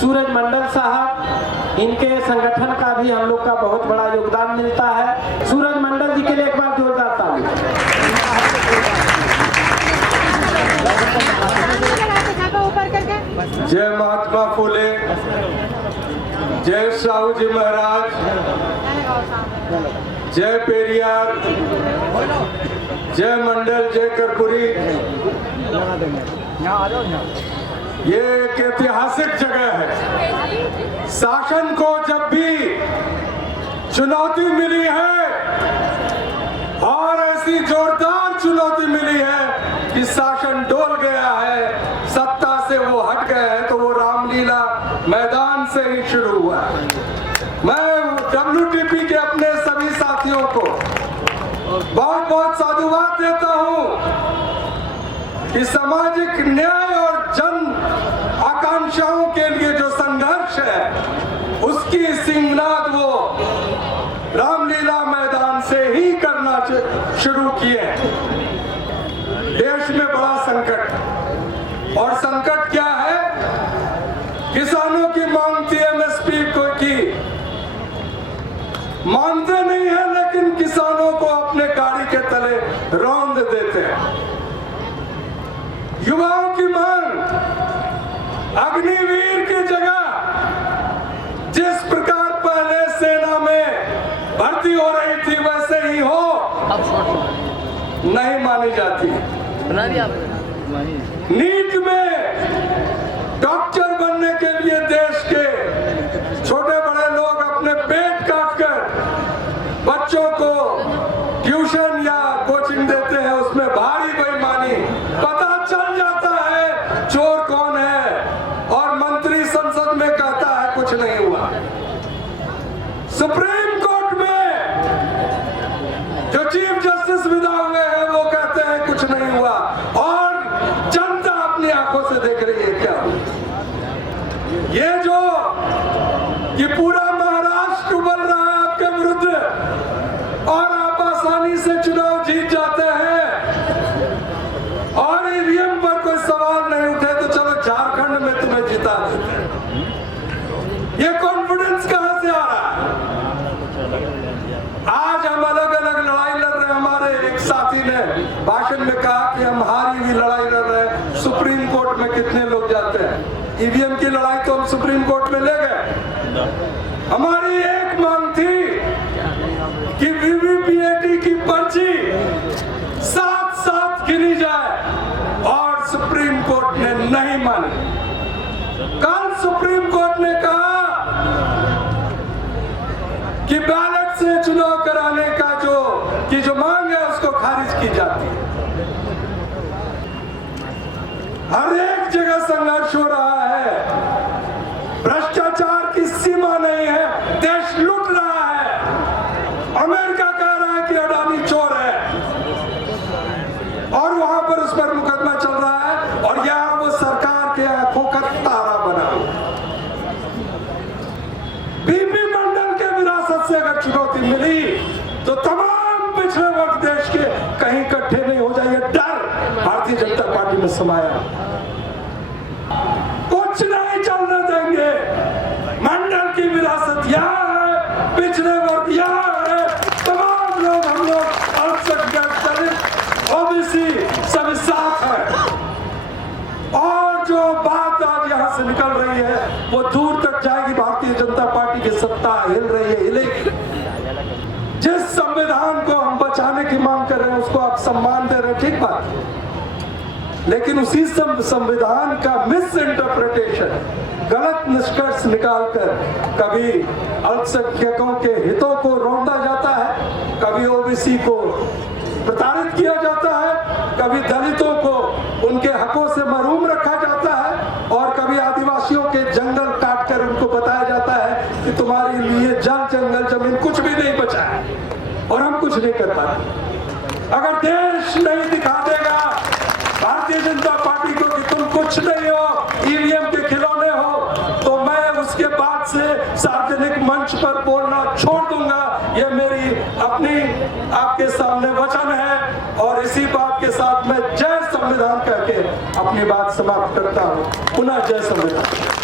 सूरज मंडल साहब, इनके संगठन का भी हम लोग का बहुत बड़ा योगदान मिलता है। सूरज मंडल जी के लिए एक बार जोरदार ताली। जय महात्मा फुले, जय साहू जी महाराज, जय पेरियार, जय मंडल, जय कर्पूरी। ये एक ऐतिहासिक जगह है। शासन को जब भी चुनौती मिली है और ऐसी जोरदार चुनौती मिली है कि शासन डोल गया है, सत्ता से वो हट गए हैं, तो वो रामलीला मैदान से ही शुरू हुआ है। मैं WTP के अपने सभी साथियों को बहुत बहुत साधुवाद देता हूं कि सामाजिक न्याय और जन आकांक्षाओं के लिए जो संघर्ष है उसकी सिंगनाद वो रामलीला मैदान से ही करना शुरू किए। देश में बड़ा संकट, और संकट क्या है? किसानों की मांग थी MSP को की, मानते नहीं है, लेकिन किसानों को अपने गाड़ी के तले रौंद देते हैं। युवाओं की मांग अग्निवीर की जगह जिस प्रकार पहले सेना में भर्ती हो रही थी वैसे ही हो, नहीं मानी जाती। नीट में डॉक्टर बनने के लिए देश के छोटे बड़े लोग अपने पेट काटकर बच्चों को ट्यूशन या कोचिंग देते हैं, उसमें भारी बेईमानी, पता चल जाता है चोर कौन है, और मंत्री संसद में कहता है कुछ नहीं हुआ। सुप्रीम कोर्ट में जो चीफ जस्टिस विदा हुए हैं वो कहते हैं कुछ नहीं हुआ, और जनता अपनी आंखों से देख रही है क्या हुआ। ये जो कि पूरा महाराष्ट्र उबल रहा है आपके विरुद्ध और आप आसानी से चुनाव जीत जाते हैं, और ईवीएम पर कोई सवाल नहीं उठे तो चलो झारखंड में तुम्हें जिता देते हैं। ये कॉन्फिडेंस कहां से आ रहा है? आज हम अलग अलग लड़ाई लड़ रहे हैं। हमारे एक साथी ने भाषण में कहा कि हम हारी हुई लड़ाई लड़ रहे हैं। सुप्रीम कोर्ट में कितने लोग जाते हैं? ईवीएम की लड़ाई तो हम सुप्रीम कोर्ट में ले गए। हमारी एक मांग थी कि वीवीपीएटी की पर्ची साथ साथ गिनी जाए, और सुप्रीम कोर्ट ने नहीं मानी। कल सुप्रीम कोर्ट ने कहा कि बैलेट से चुनाव कराने का जो मांग है उसको खारिज की जाती है। हर एक जगह संघर्ष हो रहा है, भ्रष्टाचार की सीमा नहीं है, देश लूट रहा है। अमेरिका कह रहा है कि अडानी चोर है, और वहां पर उस पर मुकदमा चल रहा है, और यहां वो सरकार के आंखों का तारा बना। बीपी मंडल के विरासत से अगर चुनौती मिली तो तमाम पिछड़े वर्ग देश के कहीं इकट्ठे नहीं हो जाएंगे। डर भारतीय जनता पार्टी में समाया, कुछ नहीं चलने देंगे। मंडल की विरासत यहाँ है, पिछड़े वर्ग यहाँ है, तमाम लोग, हम लोग अल्पसंख्यक, दलित, ओबीसी सभी साथ हैं। और जो बात आज यहाँ से निकल रही है वो दूर तक जाएगी। भारतीय जनता पार्टी की सत्ता हिल रही है, हिलेगी। जिस संविधान को हम बचाने की मांग कर रहे हैं उसको आप सम्मान दे रहे हैं, ठीक बात, लेकिन उसी संविधान का मिस इंटरप्रिटेशन, गलत निष्कर्ष निकालकर कभी अल्पसंख्यकों के हितों को रौंदा जाता है, कभी ओबीसी को प्रताड़ित किया जाता है, कभी दलितों को उनके हकों से महरूम रखा जाता है, और कभी आदिवासियों के जंगल काटकर उनको बताया जाता है कि तुम्हारे लिए जल जंगल जमीन कुछ भी नहीं बचा है, और हम कुछ नहीं कर पाते। अगर देश नहीं दिखा देगा भारतीय जनता पार्टी को कि तुम कुछ नहीं हो, ईवीएम के खिलौने हो, तो मैं उसके बाद से सार्वजनिक मंच पर बोलना छोड़ दूंगा। यह मेरी अपनी आपके सामने वचन है, और इसी बात के साथ मैं जय संविधान कहकर अपनी बात समाप्त करता हूँ। पुनः जय संविधान।